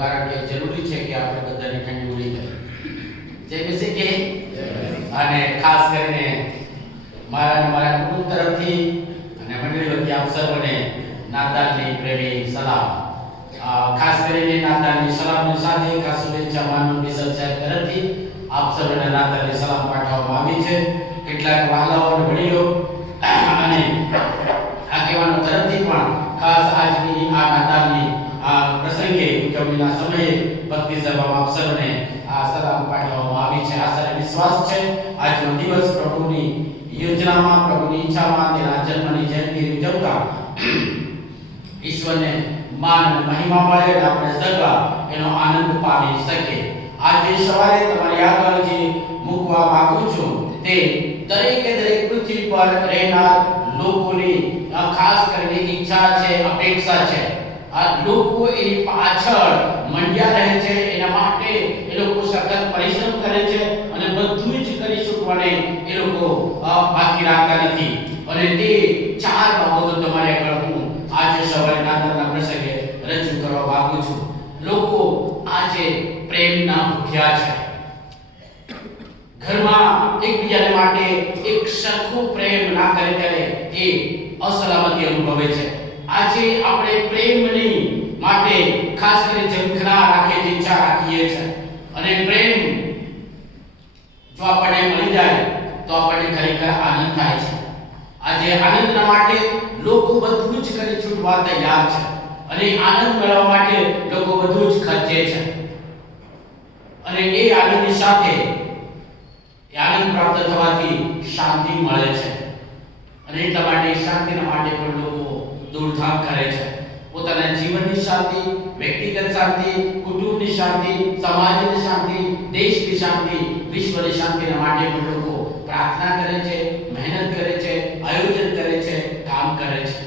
કારણ કે જરૂરી છે કે આપણે બધાની ઠંડી ઉડી જાય. જય મસીહ કે અને ખાસ કરીને મારા કુટુંબ તરફથી અને મંડળી વતી આપ સર્વને નાતાલની પ્રેમી સલામ. ખાસ કરીને નાતાલની સલામની સાથે ખાસ શુભેચ્છા માનવ બિશપ સાહેબ તરફથી આપ સર્વને નાતાલની સલામ પાઠવવામાં આવી છે. કેટલાક વહાલાઓ અને વડીલો અને આગેવાનો તરફથી પણ ખાસ આજની આ નાતાલની આ પ્રસંગે ઉજવણીના સમયે ભક્તિ સભામાં આપ સર્વને આ સલામ પાઠવવામાં આવી છે. આશા વિશ્વાસ છે આજનો દિવસ પ્રભુની યોજનામાં, પ્રભુની ઈચ્છામાં, તેના જન્મની જયંતિ ઉજવતા ઈશ્વરને માન અને મહિમા મળે અને આપણે સર્વા એનો આનંદ પામી શકીએ. આજે સવારે તમારી આગળ જે મૂકવા માંગુ છું તે દરેકે દરેક પૃથ્વી પર રહેનાર લોકોની ખાસ કરીને ઈચ્છા છે, અપેક્ષા છે. આ લોકો એની પાછળ મંડ્યા રહે છે, એના માટે એ લોકો સખત પરિશ્રમ કરે છે અને બધું જ કરી શકવાને એ લોકો બાકી રાખતા નથી. અને તે ચાર બાબતો તમારે આગળ હું આજે સવારે નાતાલના પ્રસંગે રજૂ કરવા માંગુ છું. લોકો આજે પ્રેમના ભૂખ્યા છે. ઘરમાં એકબીજાને માટે એક સરખો પ્રેમ ના કરે ત્યારે એ અસલામતી અનુભવે છે. આજે આપણે પ્રેમની માટે ખાસ કરીને ઝંખના રાખીએ છીએ, ઈચ્છા રાખીએ છીએ અને પ્રેમ જો આપણને મળી જાય તો આપણને ખરેખર આનંદ થાય છે. આજે આનંદના માટે લોકો બધું જ કરી છૂટવા તૈયાર છે અને આનંદ મેળવવા માટે લોકો બધું જ ખર્ચે છે અને એ આનંદની સાથે આનંદ પ્રાપ્ત થવાથી શાંતિ મળે છે અને એટલા માટે શાંતિના માટે પણ લોકો દોડધામ કરે છે. પોતાના જીવનની શાંતિ, વ્યક્તિગત શાંતિ, કુટુંબની શાંતિ, સમાજની શાંતિ, દેશની શાંતિ, વિશ્વની શાંતિના માટે પણ લોકો પ્રાર્થના કરે છે, મહેનત કરે છે, આયોજન કરે છે, કામ કરે છે.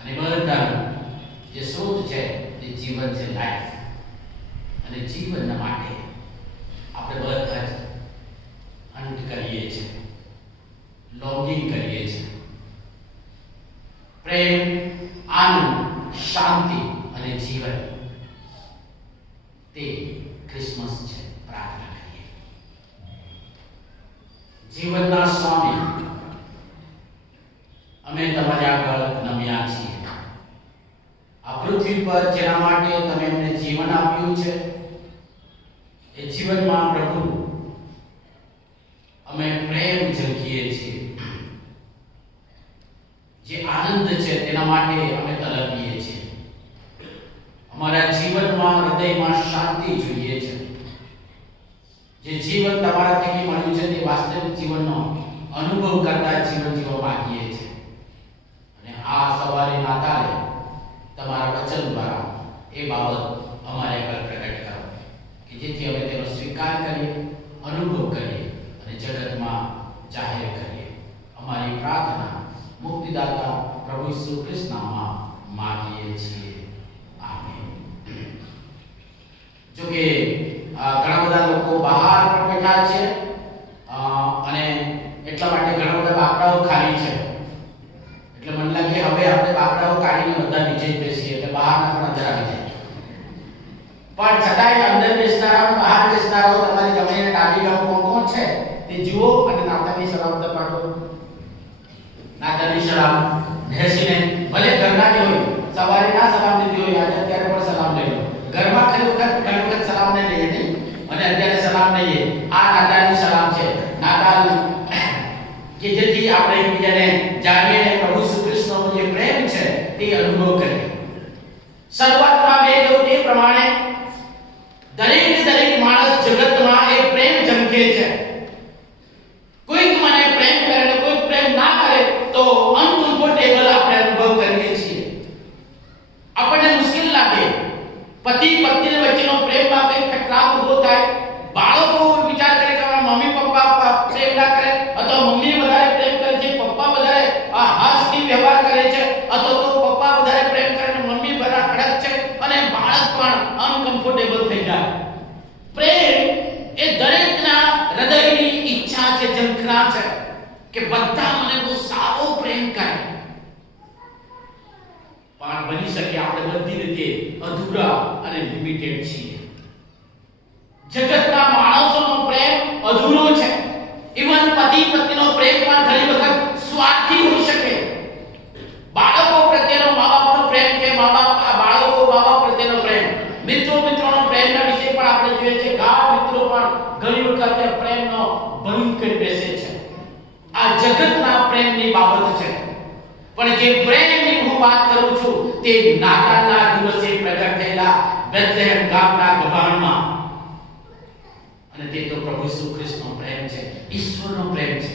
અને બધાનો જે સ્રોત છે તે જીવન છે, લાઈફ. અને જીવનના માટે આપણે બધા જ હન્ટ કરીએ છીએ, લોંગિંગ કરીએ છીએ. પ્રેમ, આનંદ, શાંતિ અને જીવન તે ક્રિસમસ છે. પ્રાર્થના કરીએ. જીવનના સ્વામી, અમે તમારી આગળ નમ્યા છીએ. આ પૃથ્વી પર જેના માટે તમે અમને જીવન આપ્યું છે એ જીવનમાં પ્રભુ અમે પ્રેમ ઝંખીએ છીએ. જે આનંદ છે તેના માટે અમે તલપીએ છીએ. અમારા જીવનમાં, હૃદયમાં શાંતિ જોઈએ છે. જે જીવન તમારા થકી મળ્યું છે તે વાસ્તવિક જીવનનો અનુભવ કરતા જીવન જીવવા માંગીએ છીએ. અને આ સવારે નાતાલે તમારા વચન દ્વારા એ બાબત અમારે આગળ પ્રગટ કરો કે જેથી અમે તેનો સ્વીકાર કરીએ, અનુભવ કરીએ અને જગતમાં જાહેર કરીએ. અમારી પ્રાર્થના મુક્તિદાતા પ્રભુ ઈસુ ખ્રિસ્તના નામમાં માંગીએ છીએ. આમેન. જો કે ઘણા બધા લોકો બહાર પણ બેઠા છે અને એટલા માટે ઘણા બધા બાકડાઓ ખાલી છે. એટલે મને લાગે હવે આપણે બાકડાઓ કાઢીને બધા નીચે જ બેસીએ એટલે બહારના પણ અંદર આવી જાય. પણ છતાંય અંદર બેસનારાઓ, બહાર બેસનારાઓ તમારી જમણી અને ડાબી બાજુ કોણ કોણ છે તે જુઓ અને નાતાલની સલામ પાઠવો. નાતાલની સલામ બેસીને ભલે ઘરના જ હોય, સવારે ના સલામ લીધી હોય, આજે અત્યારે પણ સલામ લઈ લો. ઘરમાં ઘણી વખત સલામ નહીં લઈએ નહીં અને અત્યારે સલામ લઈએ. આ નાતાલની સલામ છે. નાતાલ કે જેથી આપણે એકબીજાને જાણીએ અને પ્રભુ ઈસુ ખ્રિસ્તનો જે પ્રેમ છે તે અનુભવ કરીએ. શરૂઆતમાં મેં કહ્યું તે પ્રમાણે દરેક માણસ જગતમાં એ પ્રેમ ઝંખે છે. કોઈક મને પ્રેમ કરે ને કોઈ પ્રેમ ના કરે તો અનકમ્ફર્ટેબલ આપણે અનુભવ કરીએ છીએ. આપણને મુશ્કેલ લાગે. પતિ પત્ની વચ્ચેનો પ્રેમમાં કંઈક ટકરાવ ઉભો થાય. બાળકો વિચાર કરે કે મમ્મી પપ્પા પ્રેમ ના કરે અથવા મમ્મી વધારે પ્રેમ કરે છે, પપ્પા વધારે હાસ્યથી વ્યવહાર કરે છે અથવા તો પપ્પા વધારે પ્રેમ કરે ને મમ્મી વધારે કડક છે રીતે અધૂરા અને લિમિટેડ છીએ. જગતના માણસોનો પ્રેમ અધૂરો છે. ઇવન પતિ પત્નીનો પ્રેમ પણ ઘણી વખત સ્વાર્થી હોઈ શકે. બાળકો પ્રત્યેનો મા-બાપનો પ્રેમ કે બાળકો મા-બાપ પ્રત્યેનો પ્રેમ, મિત્રો-મિત્રોનો પ્રેમના વિશે પણ આપણે જોઈએ છે. ગાઢ મિત્રો પણ ઘણી વખત પ્રેમનો ભંગ કરી બેસે છે. આ જગતના પ્રેમની બાબત છે. પણ જે પ્રેમની હું વાત કરું છું તે નાતાલના દિવસે પ્રગટ થયેલા બેથલેહેમ ગામના ગભાણમાં, અને તે તો પ્રભુ ઈસુ ખ્રિસ્તનો પ્રેમ છે, ઈશ્વરનો પ્રેમ છે.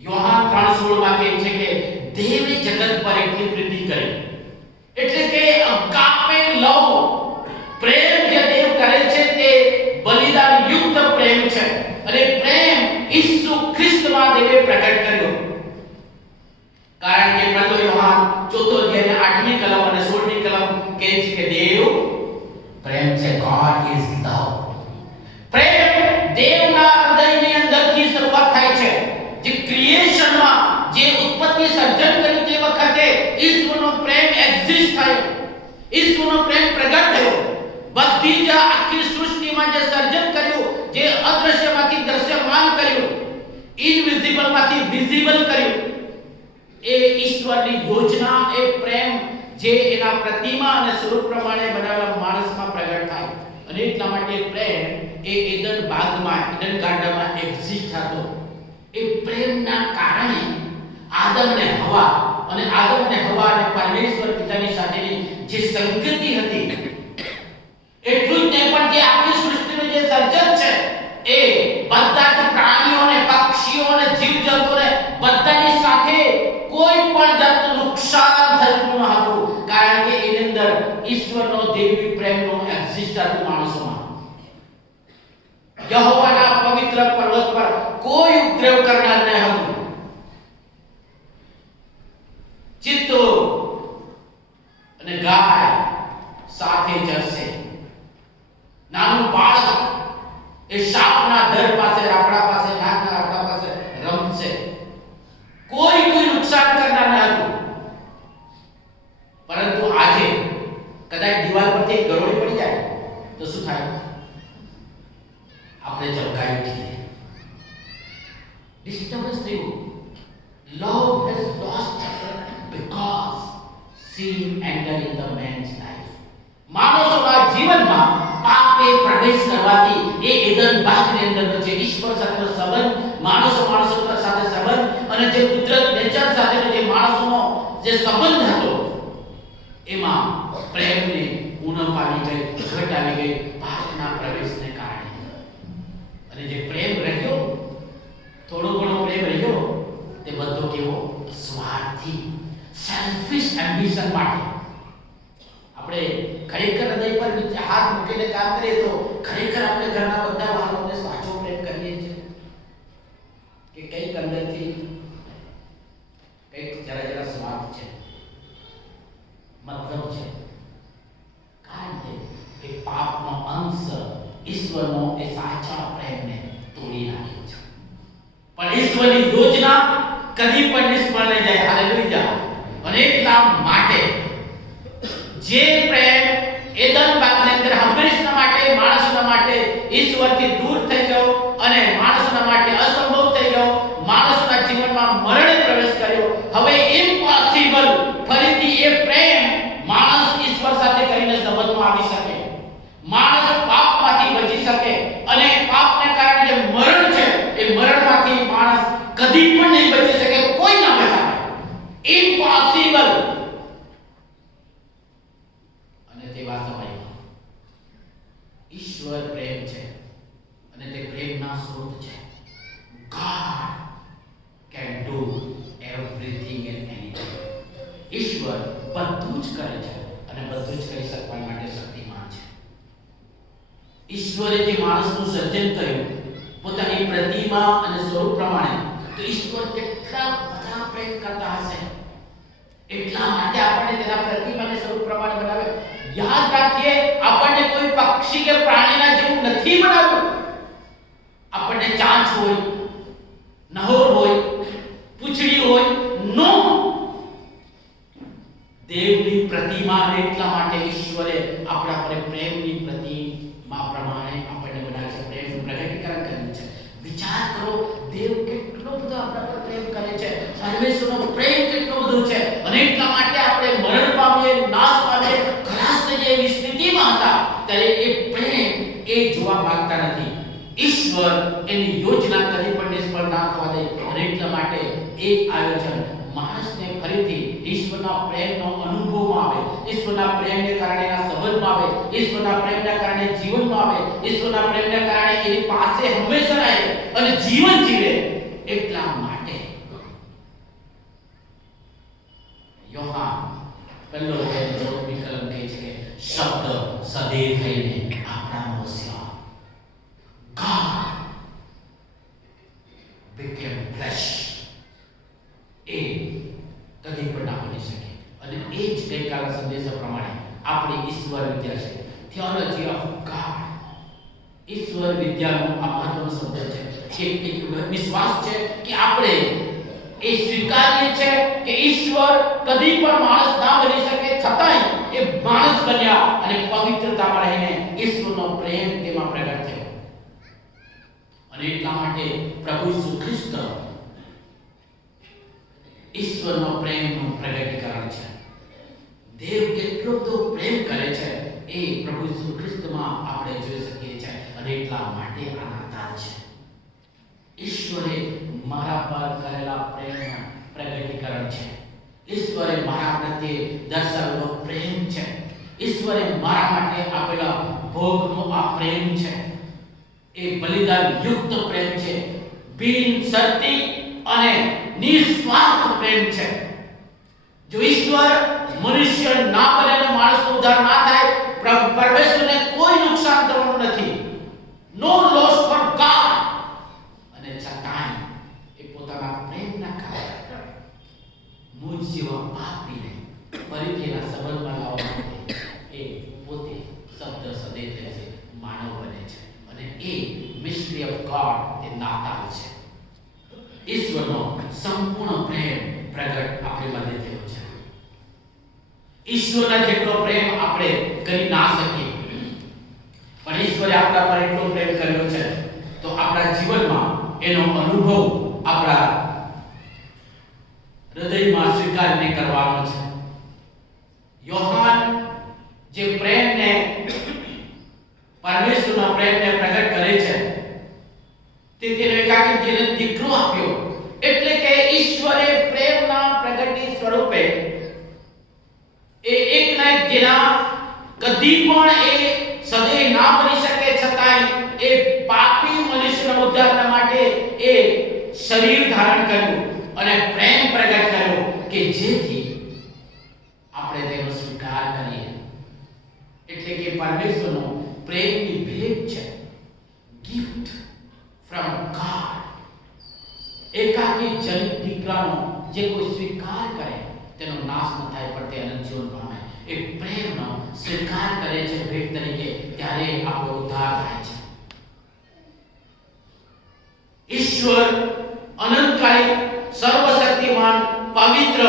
યોહાન 3:16 માં કહે છે કે દેવે જગત પર એટલી પ્રીતિ કરી, એટલે કે અગાપે લવ, પ્રેમ જે દેવ કરે છે તે બલિદાન યુક્ત પ્રેમ છે. અને પ્રેમ ઈસુ ખ્રિસ્તમાં દેવે પ્રગટ કર્યો. કારણ કે પહેલો યોહાન 4 અધ્યાયના 8મી કલમ અને 16મી કલમ કહે છે કે દેવ પ્રેમ છે. God is love. પ્રેમ દેવના હૃદયની અંદરથી શરૂઆત થાય છે. જે ક્રિએશનમાં જે ઉત્પત્તિ સર્જન કરી તે વખતે ઈશ્વરનો પ્રેમ એક્ઝિસ્ટ થયો, ઈશ્વરનો પ્રેમ પ્રગટ થયો. બધી જ આખી સૃષ્ટિમાં જે સર્જન કર્યું, જે અદ્રશ્યમાંથી દ્રશ્યમાન કર્યું, ઇનવિઝિબલ માંથી વિઝિબલ કર્યું, એ ઈશ્વરની યોજના, એ પ્રેમ જે એના પ્રતિમા અને સ્વરૂપ પ્રમાણે બનાવેલા માણસમાં પ્રગટ થાય. અને એટલા માટે પ્રેમ એ એડન બાગમાં, એડન ગાર્ડનમાં એક્ઝિસ્ટ થતો. એ પ્રેમના કારણે આદમ અને હવા અને પરમેશ્વર પિતાની સાથેની જે સંગતિ હતી, એટલું જ નહીં પણ જે આખી સૃષ્ટિનું જે સર્જન છે એ બધા જ પ્રાણીઓને, પક્ષીઓને, જીવજંતુઓને બધાની સાથે કોઈ પણ જાતનું નુકસાન થયું ન હતું. કારણ કે એની અંદર ઈશ્વરનો દેવી પ્રેમનો એક્ઝિસ્ટ હતું માણસોમાં. યહોવાના પવિત્ર પર્વત પર કોઈ ઉપદ્રવ કરનાર ન હતું. ચિત્તો અને ગાય સાથે ચરશે. નાનું બાળક એ સાપના દર પાસે, રાપડા પાસે, નાગના રાપડા પાસે રમશે. કોઈ નુકસાન કરનાર ન હતું. પરંતુ આજે કદાચ દીવાલ પરથી ગરોળી પડી જાય તો શું થાય? આપણે ઝબકાઈ ઉઠીએ, ડિસ્ટર્બન્સ થયું. Love has lost because sin entered in the man's life. માનવના જીવનમાં પાપે પ્રવેશ કરવાથી એ એદન બાગની અંદરનો જે ઈશ્વર સાથેનો સંબંધ, માણસો સાથે સંબંધ અને જે કુદરત નેચર સાથેનો જે માણસોનો જે સંબંધ હતો એમાં પ્રેમની ઉણપ આવી ગઈ, ઘટ આવી ગઈ પાપના પ્રવેશને કારણે. અને જે પ્રેમ રહ્યો, થોડો ઘણો પ્રેમ રહ્યો, તે બધો કેવો સ્વાર્થી, સેલ્ફિશ એમ્બિશન માટે. આપણે ખરેખર હૃદય પર હાથ મૂકીને કામ કરીએ તો ખરેખર આપણે ઘરના બધા વાળાઓને સાચો પ્રેમ કરીએ છીએ કે કંઈક અંદરથી કંઈક જરા સ્વાર્થ છે, મતલબ છે. કારણ કે પાપનો અંશ ઈશ્વરનો એ સાચા પ્રેમને તોડી નાખ્યો છે. પણ ઈશ્વરની યોજના કદી પણ નિષ્ફળ નહીં જાય. હાલેલુયા. અને એટલા માટે જે પ્રેમ એદન બાગની અંદર હંમેશા માટે માણસના માટે ઈશ્વરથી દૂર થઈ ગયો અને માણસના માટે અસંભવ થઈ ગયો, માણસના જીવનમાં મરણે પ્રવેશ કર્યો. હવે ઇમ્પોસિબલ ફરીથી એ પ્રેમ માણસ ઈશ્વર સાથે કરીને સંબંધમાં આવી શકે, માણસ પાપમાંથી બચી શકે. અને પાપને કારણે જે મરણ છે એ મરણમાંથી માણસ કદી પણ નહીં બચી શકે, કોઈ ના બચાવે. ઇમ્પોસિબલ. અને તેવા સમયમાં ઈશ્વર પ્રેમ છે અને તે પ્રેમના સ્ત્રોત છે. God can do everything and anything. ઈશ્વર બધું જ કરે છે અને બધું જ કરી શકવા માટે શક્તિમાન છે. ઈશ્વરે જે માણસનું સર્જન કર્યું પોતાની પ્રતિમા અને સ્વરૂપ પ્રમાણે, તો ઈશ્વર કેટલા બધા પ્રેમ કરતા હશે. એટલા માટે આપણને તેના પ્રતિમા અને સ્વરૂપ પ્રમાણે બનાવે. યાદ રાખીએ, આપણને કોઈ પક્ષી કે પ્રાણીના જેવું નથી બનાવ્યું. આપણને ચાંચ હોય, નહોર હોય, પૂંછડી હોય, નો. દેવની પ્રતિમા, અને એટલા માટે ઈશ્વરે આપણા પર પ્રેમની પ્રતિમા પ્રમાણે આપણને બનાવ્યા છે, પ્રેમનું પ્રગટીકરણ કર્યું છે. વિચાર કરો, દેવ કેટલો બધો આપણા પર પ્રેમ કરે છે, પરમેશ્વરનો પ્રેમ કેટલો બધો છે, અને એટલા માટે આપણે મરણ પામીએ, નાશ પામીએ, ખલાસ થઈ જાય એવી સ્થિતિમાં હતા ત્યારે એ પ્રેમ એ જોવા માંગતા નથી. ઈશ્વર એની યોજના કદી પણ નિષ્ફળ ના થવા દે, અને એટલા માટે એક આયોજન માણસને ફરીથી ઈશ્વરના પ્રેમનો અનુભવમાં આવે, ઈશ્વરના પ્રેમને કારણે એના સંબંધમાં આવે, ઈશ્વરના પ્રેમના કારણે જીવનમાં આવે, ઈશ્વરના પ્રેમના કારણે એની પાસે હંમેશા રહે અને જીવન જીવે. એટલા માટે યોહાન પહેલો અધ્યાય 14મી કલમ કહે છે કે શબ્દ સદેવ થઈને આપણામાં વસ્યો. God became flesh. એ કદી પણ ના બની શકે. અને એ જ ગઈકાલના સંદેશા પ્રમાણે આપણી ઈશ્વર વિદ્યા છે, થિયોલોજી ઓફ ગોડ. ઈશ્વર વિદ્યાનો આ મહત્વનો શબ્દ છે કે એક વિશ્વાસ છે કે આપણે એ સ્વીકારીએ છે કે ઈશ્વર કદી પણ માણસ ના બની શકે, છતાંય એ માણસ બન્યા અને પવિત્રતામાં રહીને ઈશ્વરનો પ્રેમ તેમાં પ્રગટ થયો. અને એટલા માટે પ્રભુ ઈસુ ખ્રિસ્ત ઈશ્વરનો પ્રેમનું પ્રગટીકરણ છે. દેવ કેટલો બધો પ્રેમ કરે છે એ પ્રભુ ઈસુ ખ્રિસ્તમાં આપણે જોઈ શકીએ છીએ. અને એટલા માટે આ નાતાલ છે. ઈશ્વરે મારા પર કરેલા પ્રેમનું પ્રગટીકરણ છે. ઈશ્વરે મારા પ્રત્યે દર્શાવેલો પ્રેમ છે. ઈશ્વરે મારા માટે આપેલા ભોગનો આ પ્રેમ છે. એ બલિદાન યુક્ત પ્રેમ છે, બિનશરતી અને નિસ્વાર્થ પ્રેમ છે. જો ઈશ્વર મનુષ્ય ના બને અને માણસનો ઉદ્ધાર ના થાય, પરમેશ્વરને કોઈ નુકસાન થવાનું નથી. નો લોસ ફોર ગોડ. અને છતાંય એ પોતાના પ્રેમના કારણે મુજ જેવા પાપીને ફરીથી એના સંબંધમાં લાવવા માટે એ પોતે શબ્દ સદેવ છે, માનવ બને છે. અને એ મિસ્ટ્રી ઓફ ગોડ એ નાતાલ છે. ઈશ્વરનો સંપૂર્ણ પ્રેમ પ્રગટ આપણે બધે થયો છે. ઈશ્વરના જેટલો પ્રેમ આપણે કરી ના શકીએ, પણ ઈશ્વરે આપણા પર એટલો પ્રેમ કર્યો છે તો આપણા જીવનમાં એનો અનુભવ આપણા હૃદયમાં સ્વીકારીને કરવાનો છે. યોહાન જે પ્રેમને, પરમેશ્વરના પ્રેમને પ્રગટ કરે છે તે તેનો એકાકી દીકરો આપ્યો. એટલે કે ઈશ્વરે પ્રેમના પ્રગટી સ્વરૂપે એ એકના એક જેના કદી પણ એ સદૈવ ના બની શકે, છતાંય એ પાપી મનુષ્યના ઉદ્ધારના માટે એ શરીર ધારણ કર્યું અને પ્રેમ પ્રગટ કર્યો કે જેથી આપણે તેનો સ્વીકાર કરીએ. એટલે કે પરમેશ્વરનો પ્રેમની ભેટ છે, ગિફ્ટ ફ્રોમ ગોડ. એકાકી જનિત દીકરાનો જે કોઈ સ્વીકાર કરે તેનો નાશ ન થાય, પણ તે અનંત જીવન પામે. એ પ્રેમનો સ્વીકાર કરે છે ભેટ તરીકે, ત્યારે આપણો ઉદ્ધાર થાય છે. ઈશ્વર અનંતકાલિક, સર્વશક્તિમાન, પવિત્ર,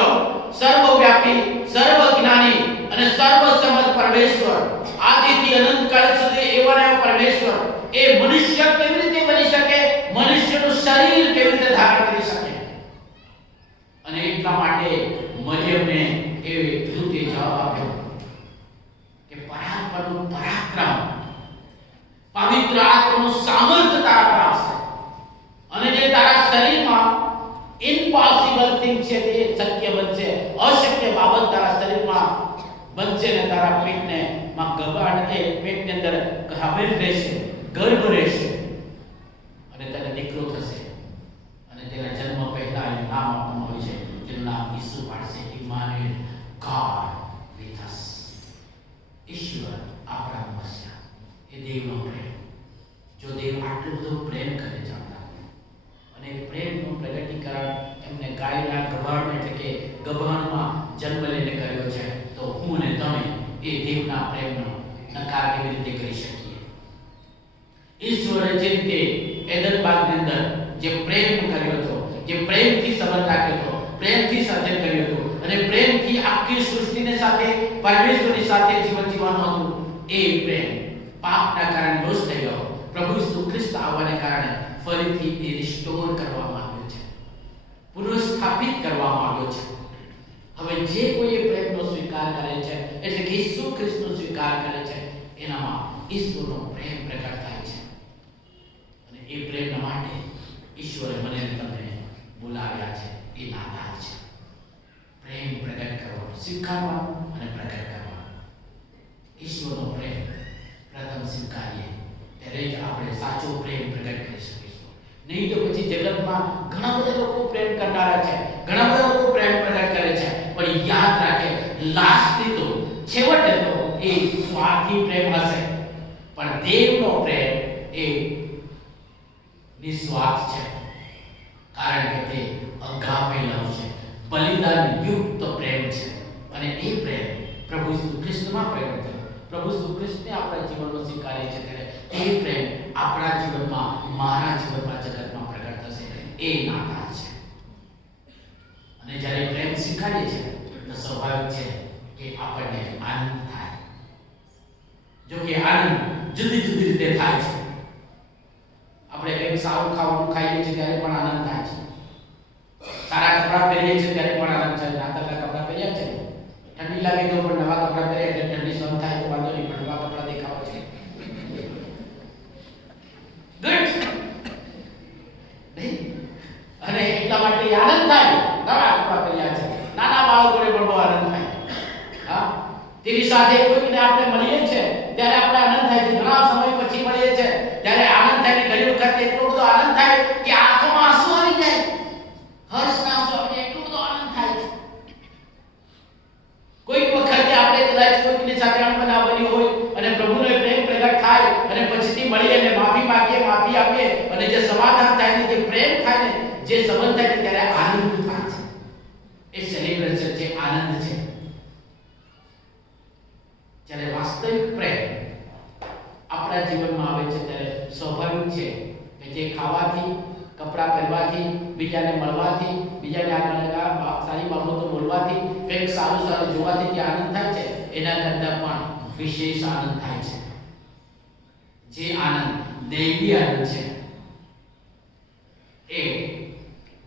સર્વવ્યાપી, સર્વજ્ઞાની અને સર્વસમર્થ પરમેશ્વર, આદિથી અનંતકાળ સુધી એવા ને એવા પરમેશ્વર એ મનુષ્ય કેવી રીતે બની શકે, મનુષ્યનું શરીર કેવી રીતે ધારણ કરી શકે. અને એટલા માટે મરિયમને એ દૂતે જવાબ આપ્યો કે પરાત્પરનું પરાક્રમ, પવિત્ર આત્માનું સામર્થ્ય તારા પર આવશે, અને જે તારા શરીરમાં ઇમ્પોસિબલ થિંગ છે તે શક્ય બનશે, અશક્ય બાબત તારા શરીરમાં બનશે ને તારા પેટને માં ગબાડ એ પેટની અંદર ગાભેલ રહેશે, ગર્ભ રહેશે અને તને દીકરો થશે. અને તેના જન્મ પહેલા એનું નામ આપવામાં આવ્યું છે, તેનું નામ ઈસુ પાડશે, ઇમ્માનુએલ, ગોડ વિથ અસ. ઈશ્વર આપણા વસ્યા. એ દેવનો પ્રેમ. જો દેવ આટલો બધો પ્રેમ કરે છે અને પ્રેમનું પ્રગટીકરણ એમને ગાયના ગભાણ એટલે કે ગભાણમાં જન્મ લઈને કર્યો છે, તો હું અને તમે એ દેવના પ્રેમનો નકાર કેવી રીતે કરી શકીએ? ઈશ્વરે જે રીતે એદન બાગની અંદર જે પ્રેમ કર્યો હતો, જે પ્રેમથી સંબંધ રાખ્યો હતો, પ્રેમથી સર્જન કર્યું હતું અને પ્રેમથી પ્રેમથી આખી સૃષ્ટિને સાથે પરમેશ્વરની સાથે જીવન જીવવાનું હતું, એ પ્રેમ પાપના કારણે લોસ થઈ ગયો. પ્રભુ ઈસુ ખ્રિસ્ત આવવાને કારણે ફરીથી એ રિસ્ટોર કરવામાં આવ્યો છે, પુનઃસ્થાપિત કરવામાં આવ્યો છે. હવે જે કોઈ એ પ્રેમનો સ્વીકાર કરે છે, એટલે કે ઈસુ ખ્રિસ્તનો સ્વીકાર કરે છે, એનામાં ઈશ્વરનો પ્રેમ પ્રગટ થાય છે. અને એ પ્રેમના માટે ઈશ્વરે મને તમને બોલાવ્યા છે. એ નાતા છે પ્રેમ પ્રગટ કરવાનો, સ્વીકારવાનો અને પ્રગટ કરવાનો. ઈશ્વરનો પ્રેમ પ્રથમ સ્વીકારીએ ત્યારે જ આપણે સાચો પ્રેમ પ્રગટ કરી શકીશું. નહીં તો પછી જગતમાં ઘણા બધા લોકો પ્રેમ કરનારા છે, ઘણા બધા લોકો પ્રેમ પ્રગટ કરે છે, પણ યાદ રાખે લાસ્ટથી તો છેવટે તો એ સ્વાર્થી પ્રેમ હશે. પણ દેવનો પ્રેમ એ નિસ્વાર્થ છે, કારણ કે તે અગાપે લવ છે, બલિદાન યુક્ત પ્રેમ છે. અને એ પ્રેમ પ્રભુ ઈસુ ખ્રિસ્તમાં પ્રગટ થયો. પ્રભુ ઈસુ ખ્રિસ્તને આપણા જીવનમાં સ્વીકારીએ છીએ ત્યારે એ પ્રેમ આપણા જીવનમાં, મારા જીવનમાં, જગતમાં પ્રગટ થશે. એ નાતા છે. અને જ્યારે પ્રેમ સ્વીકારીએ છીએ તો સ્વાભાવિક છે કે આપણને આનંદ થાય. જો કે આનંદ જુદી જુદી રીતે થાય છે. આપણે કંઈક સારું ખાવાનું ખાઈએ છીએ ત્યારે પણ આનંદ થાય છે, સારા કપડાં પહેરીએ છીએ ત્યારે પણ આનંદ છે. નાતાના કપડાં પહેર્યા છે, ઠંડી લાગે તો પણ નવા કપડાં પહેરે એટલે ઠંડી સહન થાય તો વાંધો નહીં, પણ નવા કપડાં દેખાવા છે ગુડ નહીં. અને એટલા માટે આનંદ થાય નવા કપડાં પહેર્યા છે. નાના બાળકોને પણ બહુ આનંદ થાય. હા, તેની સાથે કોઈને આપણે મળીએ છીએ ત્યારે આપણે આનંદ થાય છે. ઘણા સમય પછી મળીએ છીએ ત્યારે આનંદ થાય. ઘણી વખત એટલો બધો આનંદ થાય કે આંખોમાં આંસુ આવી જાય, હર્ષના આંસુ આવે, એટલો બધો આનંદ થાય છે. કોઈક વખતે આપણે કદાચ કોઈકની સાથે અણબનાવ બની હોય અને પ્રભુનો પ્રેમ પ્રગટ થાય અને પછીથી મળીએ અને માફી માંગીએ, માફી આપીએ અને જે સમાધાન થાય ને, જે પ્રેમ થાય ને, જે સંબંધ થાય ને, ત્યારે આનંદ થાય છે. એ સેલિબ્રેશન છે, આનંદ છે. જ્યારે વાસ્તવિક પ્રેમ આપણા જીવનમાં આવે છે ત્યારે સ્વાભાવિક છે કે જે ખાવાથી, કપડાં પહેરવાથી, બીજાને મળવાથી, બીજાને આગળ સારી બાબતો બોલવાથી, કંઈક સારું સારું જોવાથી જે આનંદ થાય છે, એના કરતાં પણ વિશેષ આનંદ થાય છે. જે આનંદ દૈવી આનંદ છે, એ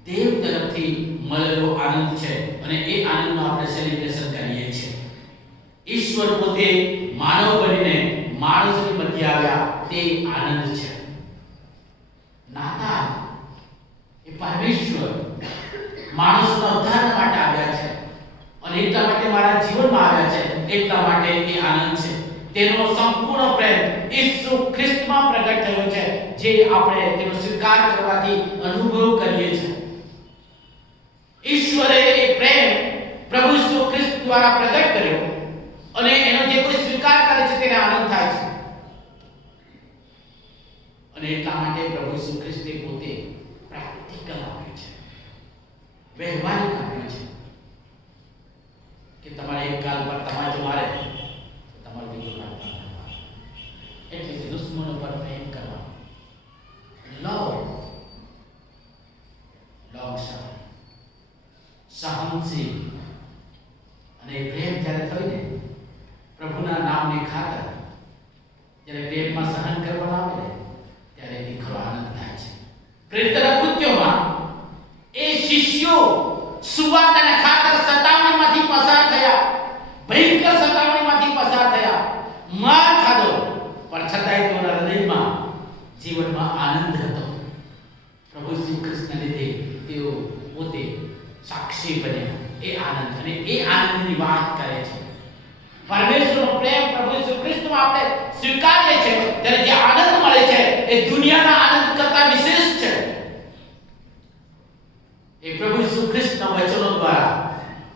દેવ તરફથી મળેલો આનંદ છે. અને એ આનંદનો આપણે સેલિબ્રેશન કરીએ છીએ. ઈશ્વર પોતે માનવ બનીને માણસની મધ્ય આવ્યા, તે આનંદ છે. નાતાલ એ પરમેશ્વર માણસના ઉદ્ધાર માટે આવ્યા છે અને એટલા માટે મારા જીવનમાં આવ્યા છે, એટલા માટે એ આનંદ છે. તેનો સંપૂર્ણ પ્રેમ ઈસુ ખ્રિસ્તમાં પ્રગટ થયો છે, જે આપણે તેનો સ્વીકાર કરવાથી અનુભવ કરીએ છીએ. ઈશ્વરે એ પ્રેમ પ્રભુ ઈસુ ખ્રિસ્ત દ્વારા પ્રગટ કર્યો અને એનો જે કોઈ સ્વીકાર કરે છે તેને આનંદ થાય છે. અને એટલા માટે પ્રભુ ઈસુ ખ્રિસ્તે પોતે પ્રેક્ટિકલ આપ્યું છે, વ્યવહારિક આપ્યું છે કે તમારે એક ગાલ પર તમારે મારે તમારે બીજો ગાલ પર એટલે કે દુશ્મનો પર પ્રેમ કરવાનો. સહનશીલ અને પ્રેમ જ્યારે થયો ને પ્રભુના નામની ખાતર, જ્યારે પ્રેમમાં સહન કરવામાં આવે ને ત્યારે દીકરો આનંદ થાય છે. પ્રેરિતોના કૃત્યોમાં એ શિષ્યો સુવાર્તાના ખાતર સતાવણીમાંથી પસાર થયા, ભયંકર સતાવણીમાંથી પસાર થયા, માર ખાધો, પણ છતાંય તેઓના હૃદયમાં, જીવનમાં આનંદ હતો. પ્રભુ શ્રી કૃષ્ણ લીધે તેઓ પોતે સાક્ષી બન્યા. એ આનંદ, અને એ આનંદની વાત કરે છે. પરમેશ્વરનો પ્રેમ પ્રભુ ઈસુ ખ્રિસ્તમાં આપણે સ્વીકારીએ છીએ ત્યારે જે આનંદ મળે છે એ દુનિયાના આનંદ કરતાં વિશેષ છે. એ પ્રભુ ઈસુ ખ્રિસ્તના વચનો દ્વારા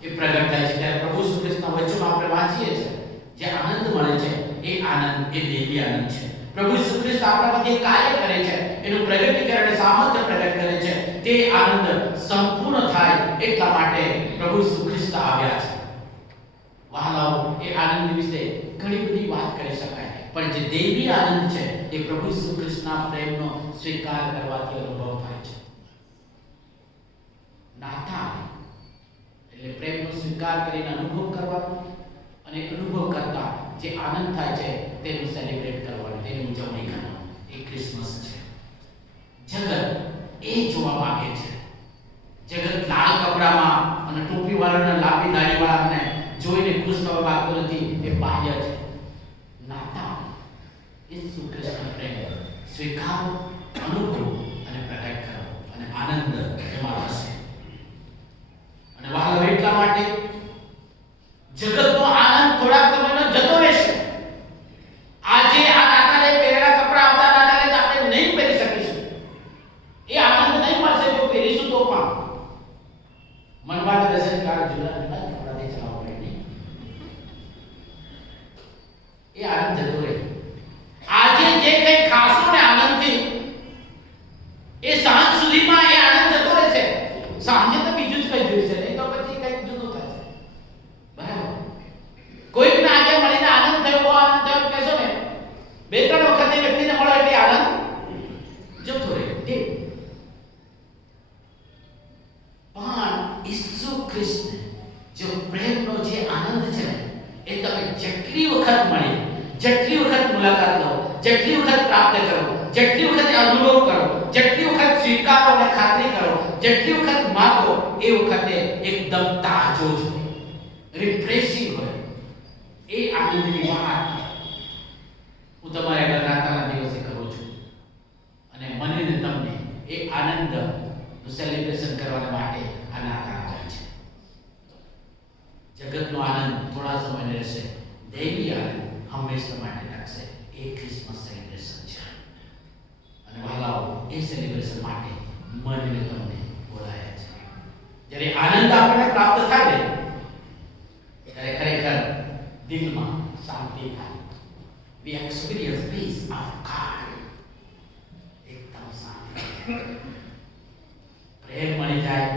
એ પ્રગટ થાય છે. ત્યારે પ્રભુ ઈસુ ખ્રિસ્તના વચનો આપણે વાંચીએ છીએ, જે આનંદ મળે છે એ આનંદ એ દૈવી આનંદ છે. પ્રભુ ઈસુ ખ્રિસ્ત આપણા પ્રત્યે કાર્ય કરે છે, એનું પ્રગટીકરણ, સામર્થ્ય પ્રગટ કરે છે. તે આનંદ સંપૂર્ણ થાય એટલા માટે પ્રભુ ઈસુ ખ્રિસ્ત આવ્યા છે. વહાલાઓ, એ આનંદ વિશે ઘણી બધી વાત કરી શકાય, પણ જે દૈવી આનંદ છે એ પ્રભુ ઈસુ ખ્રિસ્તના પ્રેમનો સ્વીકાર કરવાથી અનુભવ થાય છે. નાતાલ એટલે પ્રેમનો સ્વીકાર કરીને અનુભવ કરવાનો અને અનુભવ કરતા જે આનંદ થાય છે તેનું સેલિબ્રેટ કરવાનું, તેની ઉજવણી કરવાની. એ ક્રિસમસ છે. જગત એ જોવા માંગે છે. જગત લાલ કપડામાં અને ટોપી વાળાને લાંબી દાઢી વાળાને જોઈને ખુશ થવા માંગતો નથી. એ બાહ્ય છે. નાતા ઈસુ ખ્રિસ્તનો પ્રેમ સ્વીકારો, અનુભવ અને પ્રગટ કરો અને આનંદ એમાં હશે. અને વહાલા એટલા માટે જગતનો આનંદ થોડાક સમયનો જતો રહેશે. આજે આ નાતાલે પહેરેલા કપડા આવતા નાતાલે તો આપણે નહીં પહેરી શકીશું. એ આનંદ નહીં મળશે જો પહેરીશું તો પણ. મનમાં દર્શન કાર જુના કપડાથી ચલાવવા પડે નહીં. એ આનંદ જતો રહે. આજે જે કંઈ ખાસો ને આનંદથી એ સાંજ સુધીમાં એ આનંદ જતો રહેશે. સાંજે તો બીજું જ કંઈ જોઈશે, નહીં તો પછી કંઈક જુદું થશે. બરાબર? કોઈકને આજે મળીને આનંદ થયો, બહુ આનંદ થયો કહેશો ને, બે ત્રણ વખત એ વ્યક્તિને મળો એટલે આનંદ જતો રહે. પણ ઈસુ ખ્રિસ્ત જો પ્રેમનો જે આનંદ છે ને, એ તમે જેટલી વખત મળી, જેટલી વખત મુલાકાત લો, જેટલી વખત પ્રાપ્ત કરો, જેટલી વખત અનુભવ કરો, જેટલી વખત સ્વીકારો અને ખાતરી કરો, જેટલી વખત માગો, એ વખતે એકદમ તાજો જ હોય, રિફ્રેશિંગ હોય. એ આનંદની વાત હું તમારા નાતાલના દિવસે કરું છું. અને મને ને તમને એ આનંદનું સેલિબ્રેશન કરવા માટે આ નાતાલ આવે છે. જગતનો આનંદ થોડા સમય રહેશે, દૈવી આનંદ હંમેશા માટે રાખશે. એ ક્રિસમસ સેલિબ્રેશન છે. અને વહાલાઓ, એ સેલિબ્રેશન માટે મને તમને બોલાયા છે. જ્યારે આનંદ આપણને પ્રાપ્ત થાય ને, ત્યારે ખરેખર દિલમાં શાંતિ થાય. We experience peace of God. એકદમ શાંતિ, પ્રેમ મળી જાય,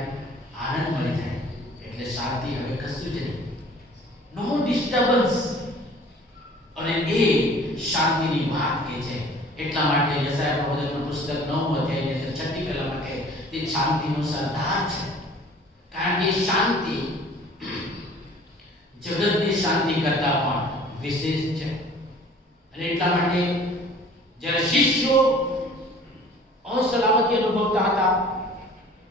આનંદ મળી જાય એટલે શાંતિ. હવે કશું જ નહીં, નો ડિસ્ટર્બન્સ. અને એ શાંતિની વાત કે છે. એટલા માટે યશાયા પ્રવચનનું પુસ્તક 9 અધ્યાયની 6ઠી કલમમાં કહે તે શાંતિનો સરદાર છે. કારણ કે શાંતિ જગતની શાંતિ કરતા પણ વિશેષ છે. અને એટલા માટે જ્યારે શિષ્યો અસલામતી અનુભવતા હતા,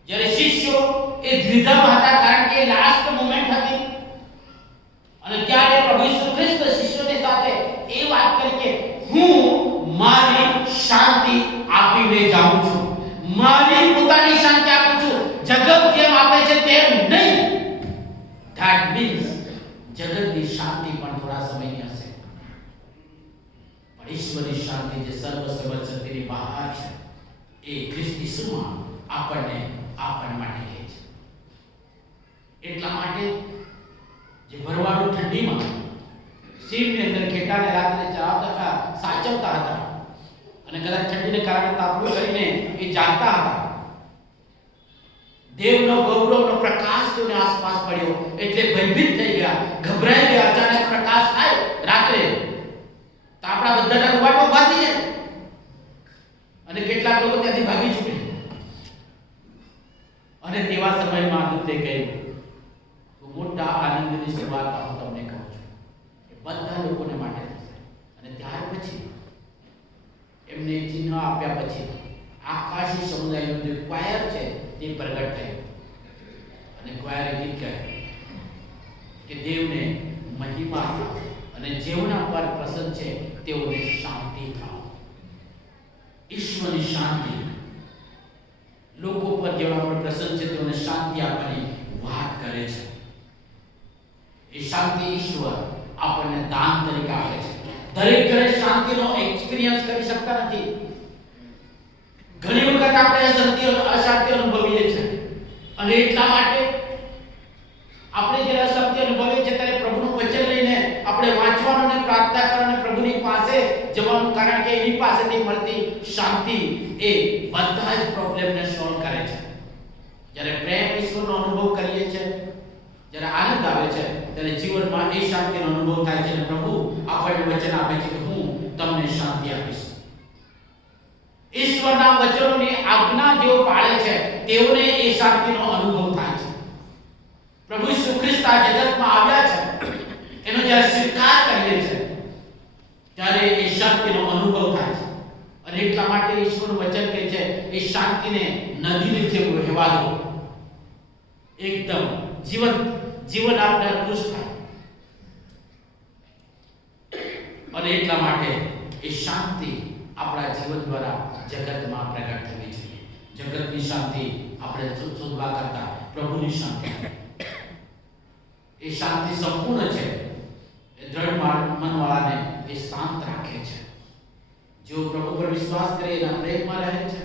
જ્યારે શિષ્યો એ દ્વિધામાં હતા, કારણ કે લાસ્ટ મોમેન્ટ હતી, અને ત્યારે પ્રભુ ઈસુ ખ્રિસ્ત શિષ્યોની સાથે એ વાત કરી કે હું મારી શાંતિ આપીને જાઉં છું, મારી પોતાની શાંતિ આપું છું, જગત જેમ આપે છે તેમ નહીં. ધેટ મીન્સ જગતની શાંતિ પણ થોડા સમયની હશે, પણ ઈશ્વરની શાંતિ જે સર્વ શક્તિની બહાર છે, એ ખ્રિસ્ત ઈસુમાં આપણને માટે કહે છે. એટલા માટે જે ભરવાડો ઠંડીમાં સીમની અંદર ખેટાને રાત્રે ચલાવતા હતા, સાચવતા હતા, અને કદાચ ઠંડીને કારણે તાપણું કરીને એ જાગતા હતા. દેવનો ગૌરવનો પ્રકાશ તેઓની આસપાસ પડ્યો એટલે ભયભીત થઈ ગયા, ગભરાઈ ગયા. અચાનક પ્રકાશ થાય રાત્રે તો આપણા બધાના રૂવાટો ભાગી જાય અને કેટલાક લોકો ત્યાંથી ભાગી છૂટે. અને તેવા સમયમાં દૂતે કહ્યું, મોટા આનંદની શરૂઆત હું તમને કહું છું, એ બધા લોકોને માટે થશે. અને ત્યાર પછી એમને ચિહ્ન આપ્યા પછી આકાશી સમુદાયનો જે ક્વાયર છે તે પ્રગટ થયો. અને ક્વાયરે ગીત ગાયું કે દેવને મહિમા અને જેઓના પર પ્રસન્ન છે તેઓને શાંતિ થાઓ. ઈશ્વરની શાંતિ લોકો પર જેઓના પર પ્રસન્ન છે તેઓને શાંતિ આપવાની વાત કરે છે. એ શાંતિ ઈશ્વર આપણને દાન તરીકે આપે છે. દરેક જણે શાંતિનો એક્સપિરિયન્સ કરી શકતા નથી. ઘણી વખત આપણે અશાંતિ અનુભવીએ છીએ, અને એટલા માટે આપણે જ્યારે અશાંતિ અનુભવીએ છીએ ત્યારે પ્રભુનું વચન લઈને આપણે વાંચવાનું અને પ્રાર્થના કરવાનું, પ્રભુની પાસે જવાનું, કારણ કે એની પાસેથી મળતી શાંતિ એ બધા જ પ્રોબ્લેમને સોલ્વ કરે છે. જ્યારે પ્રેમ ઈશ્વરનો અનુભવ કરીએ છીએ, જ્યારે આનંદ આવે છે, ત્યારે જીવનમાં એ શાંતિનો અનુભવ થાય છે. અને પ્રભુ આપણને વચન આપે છે કે હું તમને શાંતિ આપીશ. ઈશ્વરના વચનોની આજ્ઞા જેઓ પાળે છે તેઓને એ શાંતિનો અનુભવ થાય છે. પ્રભુ ઈસુ ખ્રિસ્ત ખ્રિસ્ત આ જગતમાં આવ્યા છે એનો જ્યારે સ્વીકાર કરીએ છીએ ત્યારે એ શાંતિનો અનુભવ થાય છે. અને એટલા માટે ઈશ્વરનું વચન કહે છે એ શાંતિને નદીની જેમ વહેવા દો. એકદમ જીવન આપણે ખુશ થાય. અને એટલા માટે એ શાંતિ આપણા જીવન દ્વારા જગતમાં પ્રગટ થવી જોઈએ. જગતની શાંતિ આપણે શોધવા કરતા પ્રભુની શાંતિ, એ શાંતિ સંપૂર્ણ છે. એ દ્રઢ મનવાળાને એ શાંત રાખે છે. જો પ્રભુ પર વિશ્વાસ કરે, એના પ્રેમમાં રહે છે,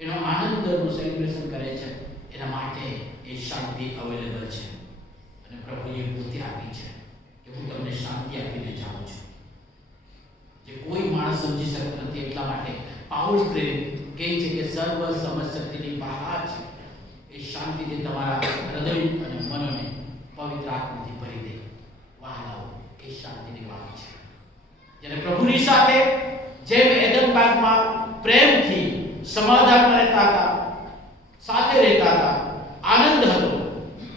એનો આનંદનું સેલિબ્રેશન કરે છે, એના માટે એ શાંતિ અવેલેબલ છે. અને પ્રભુએ પોતે આપી છે કે હું તમને શાંતિ આપીને જાઉં છું, જે કોઈ માણસ સમજી શકતો નથી. એટલા માટે પાઉલ પ્રેરિત કહે છે કે સર્વ સમજશક્તિની બહાર છે એ શાંતિથી તમારા હૃદય અને મનને પવિત્ર આત્માથી ભરી દે. વહાલાઓ, એ શાંતિની વાત છે. જ્યારે પ્રભુની સાથે જેમ એદન બાગમાં પ્રેમથી સમાધાનમાં રહેતા હતા, સાથે રહેતા હતા, આનંદ હતો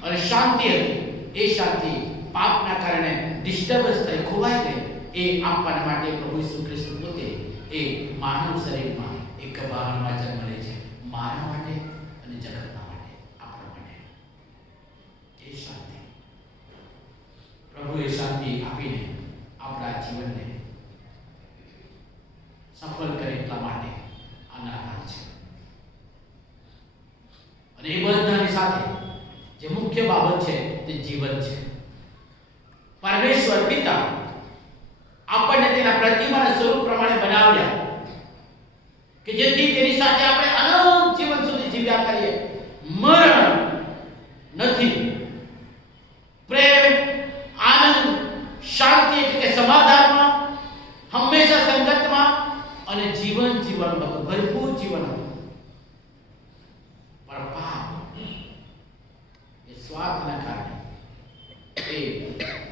અને શાંતિ હતી, એ શાંતિ પાપના કારણે ડિસ્ટર્બન્સ થઈ, ખોવાઈ ગઈ. એ આપવા માટે પ્રભુ ઈસુ ખ્રિસ્ત પોતે એ માનવ શરીરમાં એક ગભારણમાં જન્મ લે છે, મારા માટે અને જગતના માટે, આપણા માટે. એ શાંતિ પ્રભુએ શાંતિ આપીને આપણા જીવનને સફળ કરે એટલા માટે આનાર છે. અને એ બધાની સાથે જે મુખ્ય બાબત છે તે જીવન છે. પરમેશ્વર પિતા આપણને તેના પ્રતિમાના સ્વરૂપ પ્રમાણે બનાવ્યા કે જેથી તેની સાથે આપણે અનંત જીવન સુધી જીવ્યા કરીએ. મરણ નથી. પ્રેમ, આનંદ, શાંતિ એટલે કે સમાધાનમાં, હંમેશા સંગતમાં અને જીવન જીવનમાં ભરપૂર જીવન હતું. પણ પાપ એ સ્વાર્થના કારણે એ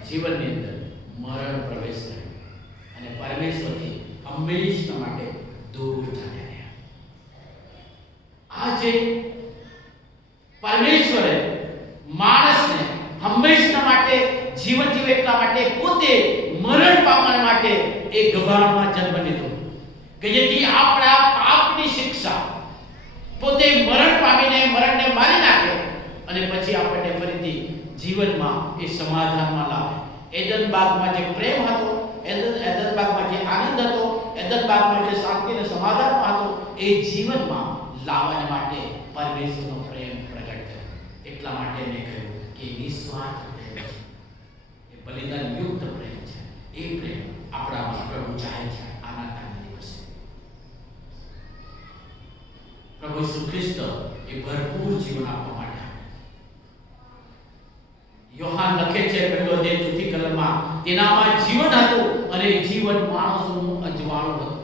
જીવનની અંદર મરણ પ્રવેશ કર્યો અને પરમેશ્વરથી હંમેશા માટે દૂર ચાલ્યા ગયા. આજે પરમેશ્વરે માણસને હંમેશા માટે જીવન જીવે એટલા માટે પોતે મરણ પામવા માટે એક ગભારણમાં જન્મ લીધો કે જેથી આપણા પાપની શિક્ષા પોતે મરણ પામીને મરણને મારી નાખે અને પછી આપણને ફરીથી જીવનમાં એ સમાધાનમાં લાવે. એદન બાગમાં જે પ્રેમ હતો, એદન બાગમાં જે આનંદ હતો, એદન બાગમાં જે શાંતિ અને સમાધાનમાં હતો, એ જીવનમાં લાવવા માટે પરમેશ્વરનો પ્રેમ પ્રગટ થયો. એટલા માટે મેં કહ્યું કે નિસ્વાર્થ પ્રેમ છે, એ બલિદાન યુક્ત પ્રેમ છે. એ પ્રેમ આપણામાં પ્રભુ ચાહે છે. આના દિવસે પ્રભુ ઈસુ ખ્રિસ્ત એ ભરપૂર જીવન આપવા માટે. યોહાન લખે છે પહેલો અધ્યાય 4 કલમમાં, તેનામાં જીવન હતું અને જીવન માણસોનું અજવાળું હતું.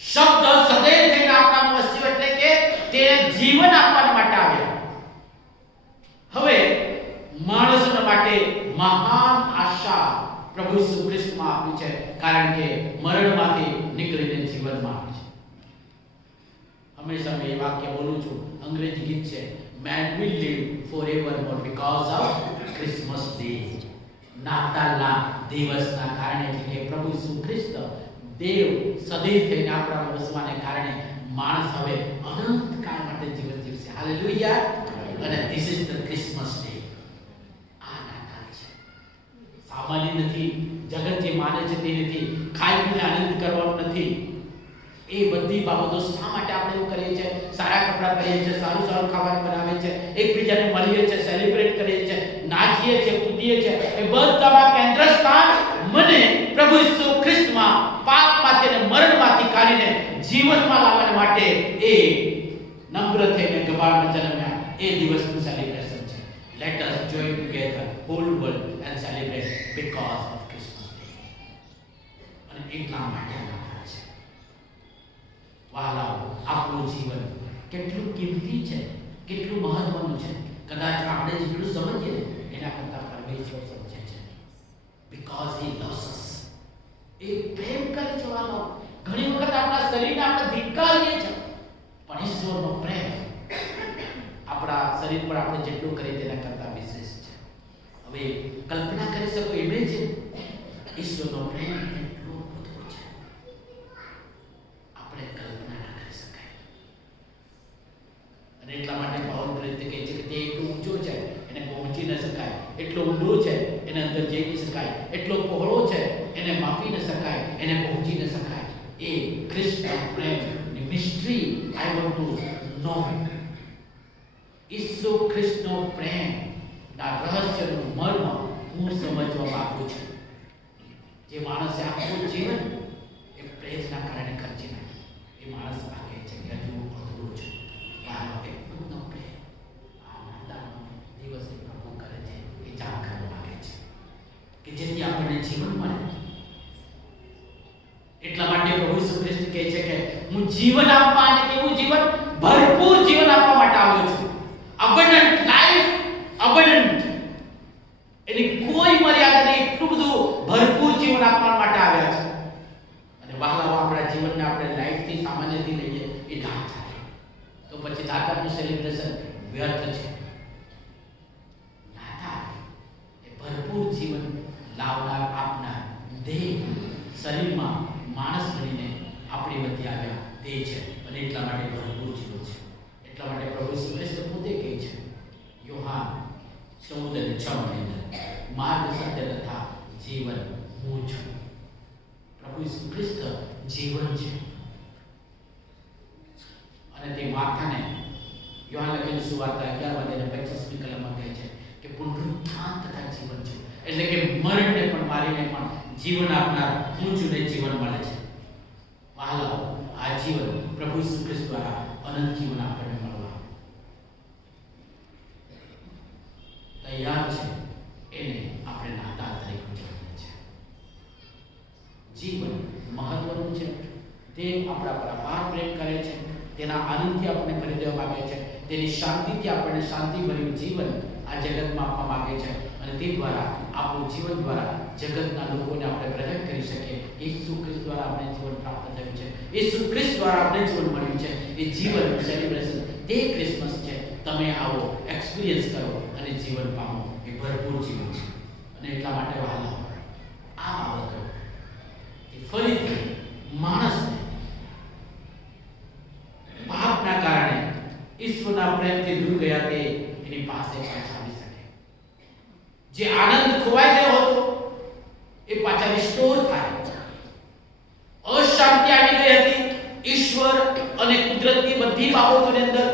શબ્દ સદૈવ થઈને આપણામાં વસ્યો એટલે કે તે જીવન આપવા માટે આવ્યા. હવે માણસોના માટે મહાન આશા પ્રભુ ઈસુ ખ્રિસ્તમાં આપી છે, કારણ કે મરણમાંથી નીકળીને જીવનમાં આવી છે. હંમેશા મેં એ વાક્ય બોલું છું, અંગ્રેજી ગીત છે, Man will live forevermore because of Christmas Day. નાતાલના દિવસના કારણે, એટલે કે પ્રભુ ઈસુ ખ્રિસ્ત દેવ સદૈવ થઈને આપણા વસવાને કારણે માણસ હવે અનંત કાળ માટે જીવન જીવશે. હાલેલુયા. અને this is the Christmas day. આ નાતાલ છે, સામાન્ય નથી. જગત જે માને છે તે નથી. ખાઈ પીને આનંદ કરવાનો નથી. એ બધી બાબતો શા માટે આપણે એવું કરીએ છીએ? સારા કપડાં પહેરીએ છીએ, સારું સારું ખાવાનું બનાવીએ છીએ, એકબીજાને મળીએ છીએ, સેલિબ્રેટ કરીએ છીએ, નાચીએ છીએ, કૂદીએ છીએ. એ બધામાં કેન્દ્ર સ્થાન મને પ્રભુ ઈસુ ખ્રિસ્તમાં પાપમાંથી અને મરણમાંથી કાઢીને જીવનમાં લાવવા માટે એ નમ્ર થઈને ગભારણમાં જન્મ્યા. એ દિવસનું સેલિબ્રેશન છે. Let us join together hall world and celebrate because of Christmas day. અને એટલા માટે વાલાઓ, આપણું જીવન કેટલું કિંમતી છે, કેટલું મહત્વનું છે. કદાચ આપણે જેટલું સમજીએ એના કરતાં પરમેશ્વર સમજે છે. બીકોઝ હી લવ્સ અસ. એ પ્રેમ કરે છે વાલાઓ. ઘણી વખત આપણા શરીરને આપણે ધિક્કારીએ છીએ, પણ ઈશ્વરનો પ્રેમ આપણા શરીર પર આપણે જેટલું કરીએ તેના કરતાં કલ્પના કરી શકો એમ છે. ઈશ્વરનો પ્રેમ કેટલો અદ્ભુત છે, આપણે કલ્પના ના કરી શકાય. અને એટલા માટે પાઉલ પ્રેરિત કહે છે કે તે એટલો ઊંચો છે એને પહોંચી ન શકાય, એટલો ઊંડો છે એને અંદર જઈ ન શકાય, એટલો પહોળો છે એને માપી ન શકાય, એને પહોંચી ન શકાય. એ કૃષ્ણ પ્રેમની મિસ્ટ્રી આઈ વોન્ટ ટુ નો. ઈસુ ખ્રિસ્તનો પ્રેમ ના રહસ્યનું મર્મ હું સમજવા માંગુ છું. જે માણસે આખું જીવન એ પ્રેમના કારણે ખર્ચી નાખ્યું, એ માણસ ભાગે છે કે હજુ અધૂરું છે. મારો એટલો પ્રેમ આ નાતાલનો દિવસે પ્રભુ કરે છે એ જાણ કરવા માંગે છે કે જેથી આપણને જીવન મળે. એટલા માટે પ્રભુ ઈસુ ખ્રિસ્ત કહે છે કે હું જીવન આપવા, અને કેવું જીવન? ભરપૂર જીવન આપવા માટે આવ્યો છું. અબન્ડન્ટ લાઈફ, અબન્ડન્ટ, એની કોઈ મર્યાદા નહીં, એટલું બધું ભરપૂર જીવન આપવા માટે આવ્યા છે. અને વહાલાઓ આપણા જીવનને આપણે લાઈફથી સામાન્યથી લઈએ એ ના ચાલે. તો પછી નાતાલનું સેલિબ્રેશન વ્યર્થ છે. નાતાલ એ ભરપૂર જીવન લાવનાર, આપનાર, દેહ શરીરમાં માણસ બનીને આપણી વચ્ચે આવ્યા તે છે. અને એટલા માટે ભરપૂર જીવન છે. એટલા માટે પ્રભુ ઈસુ ખ્રિસ્ત પોતે કહે છે યોહાન 14:6 માર્ગ, સત્ય તથા જીવન હું છું. પ્રભુ ઈસુ ખ્રિસ્ત જીવન છે. અને તે માથાને યોહાન લખેલી સુવાર્તા 11:25 કલમમાં કહે છે કે પુનરુત્થાન તથા જીવન છે. એટલે કે મરણને પણ મારીને પણ જીવન આપનાર હું છું ને જીવન મળે છે. વહાલાઓ, આ જીવન પ્રભુ ઈસુ ખ્રિસ્ત દ્વારા અનંત જીવન આપણને મળવા તૈયાર છે. એને આપણે નાતાલ તરીકે ઉજવીએ છીએ. જીવન મહત્વનું છે. તે આપણા પર અપાર પ્રેમ કરે છે, તેના આનંદથી આપણને ભરી દેવા માંગે છે, તેની શાંતિથી આપણને શાંતિભર્યું જીવન આ જગતમાં આપવા માંગે છે. અને તે દ્વારા આપણું જીવન દ્વારા જગતના લોકોને આપણે પ્રગટ કરી શકીએ. ઈસુ ખ્રિસ્ત દ્વારા આપણે જીવન પ્રાપ્ત થયું છે, ઈસુ ખ્રિસ્ત દ્વારા આપણે જીવન મળ્યું છે. એ જીવનનું સેલિબ્રેશન તે ક્રિસમસ છે. તમે આવો, એક્સપિરિયન્સ કરો અને જીવન પામો. એ ભરપૂર જીવન છે. અને એટલા માટે વહાલાઓ, આ બાબતો એ ફરીથી માણસને પાપના કારણે ઈશ્વરના પ્રેમથી દૂર ગયા તે એની પાસે પાછા આવી શકે. જે આનંદ ખોવાઈ ગયો હતો એ પાછા રિસ્ટોર થાય. અશાંતિ આવી ગઈ હતી ઈશ્વર અને કુદરતની બધી બાબતોની અંદર,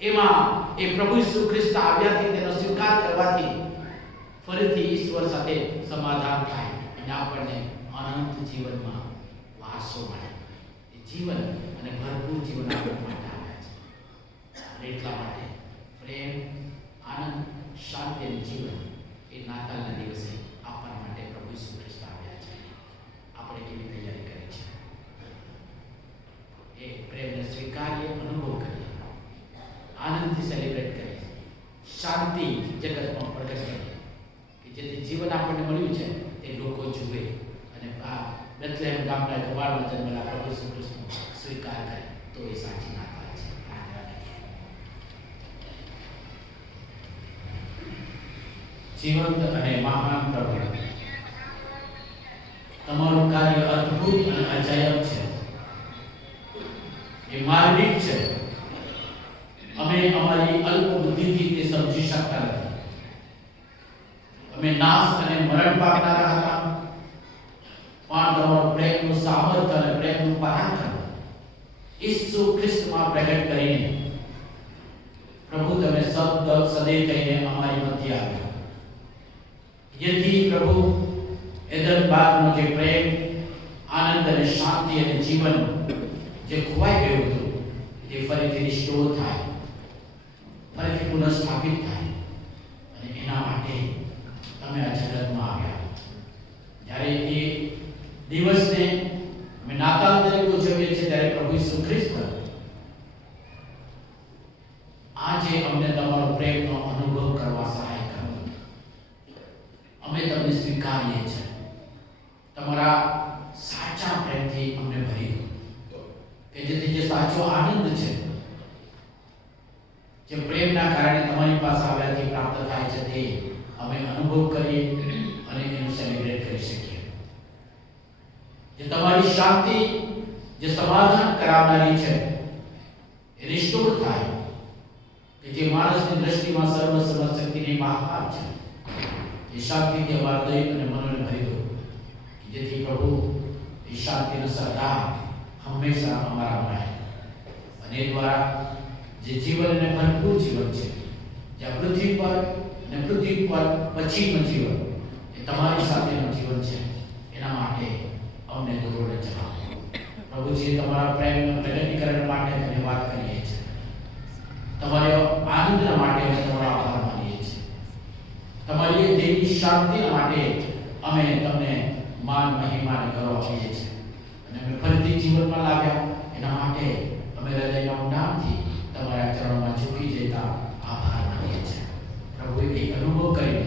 એમાં એ પ્રભુ ઈસુ ખ્રિસ્ત આવ્યાથી, તેનો સ્વીકાર કરવાથી ફરીથી ઈશ્વર સાથે સમાધાન થાય અને આપણને અનંત જીવનમાં વારસો મળે. એ જીવન અને ભરપૂર જીવન આપવા માટે આવ્યા છે. અને એટલા માટે પ્રેમ, આનંદ, શાંતિ અને જીવન એ નાતાલના દિવસે આપવા માટે પ્રભુ ઈસુ ખ્રિસ્ત આવ્યા છે. આપણે કેવી તૈયારી કરી છે? એ પ્રેમને સ્વીકારીએ, અનુભવ કરીએ, આનંદથી સેલિબ્રેટ કરીએ, શાંતિ જગતમાં પ્રગટ કરીએ કે જેથી જીવન આપણને મળ્યું છે તે લોકો જુએ અને આ બેથલેહેમ ગામના કબાળમાં જન્મેલા પ્રભુ ઈસુ ખ્રિસ્તનો સ્વીકાર કરે. તો એ સાચી નાતાલ છે. જીવંત અને મહાન પ્રભુ, તમારું કાર્ય અદ્ભુત અને અજાયબ છે. એ માર્મિક છે. અમે અમારી અલ્પ બુદ્ધિથી તે સમજી શકતા નથી. અમે નાશ અને મરણ પામનારા હતા, પણ તમારો પ્રેમનું સામર્થ્ય અને પ્રેમનું પરાક્રમ ઈસુ ખ્રિસ્તમાં પ્રગટ કરીને પ્રભુ તમે સદૈવ કહીને અમારી મધ્ય આવ્યા. જેથી પ્રભુ એદન બાગનો જે પ્રેમ, આનંદ અને શાંતિ અને જીવન જે ખોવાઈ ગયું હતું તે ફરીથી રિસ્ટોર થાય, ફરીથી પુનઃસ્થાપિત થાય. અને એના માટે તમે આ જગતમાં આવ્યા. જ્યારે એ દિવસને અમે નાતાલ તરીકે ઉજવીએ છીએ ત્યારે પ્રભુ ઈસુ ખ્રિસ્ત આજે અમને તમારો પ્રેમનો અનુભવ કરવા સહાય કરો. અમે તમને સ્વીકારીએ છીએ. તમારા સાચા પ્રેમથી અમને ભરી દો કે જેથી જે સાચો આનંદ છે, જે પ્રેમના કારણે તમારી પાસે આવ્યાથી પ્રાપ્ત થાય છે, તે અમે અનુભવ કરીએ શાંતિ જે સમાધાન કરાવનારી છે એ રિસ્ટોર થાય, કે જે માણસની દ્રષ્ટિમાં સર્વ શક્તિની બહાર છે, એ શાંતિથી અમારા દરેક અને મનને ભરી દો, કે જેથી પ્રભુ એ શાંતિનો સરદાર હંમેશા અમારા રહે, અને એ દ્વારા જે જીવન અને ભરપૂર જીવન છે, જે આ પૃથ્વી પર અને પૃથ્વી પર પછીનું જીવન એ તમારી સાથેનું જીવન છે, એના માટે અમને દોરોડે ચલાવો. પ્રભુજી, તમારા પ્રેમના પ્રગટીકરણ માટે ધન્યવાદ કરીએ છીએ. તમારા આનંદના માટે અમે તમારો આભાર માનીએ છીએ. તમારી એ દેવી શાંતિના માટે અમે તમને માન મહિમા અને ગૌરવ આપીએ છીએ. અને અમે ફરીથી જીવનમાં લાવ્યા એના માટે અમે હૃદયના ઊંડાણથી તમારા ચરણોમાં ઝૂકી જતા આભાર માનીએ છીએ. પ્રભુ, એક અનુભવ કરીને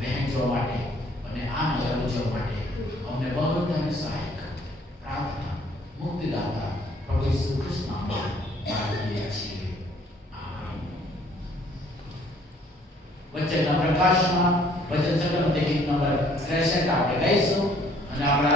વહેંચવા માટે અને આનંદ અનુભવવા માટે અમને બધાને સહાય કરો. પ્રાર્થના મુક્તિદાતા પ્રભુ ઈસુ ખ્રિસ્તના નામમાં પ્રાર્થીએ છીએ. આમીન. વચનના પ્રકાશમાં વચન સંગ્રહ ગીત નંબર 63 આપણે ગાઈશું અને આપણા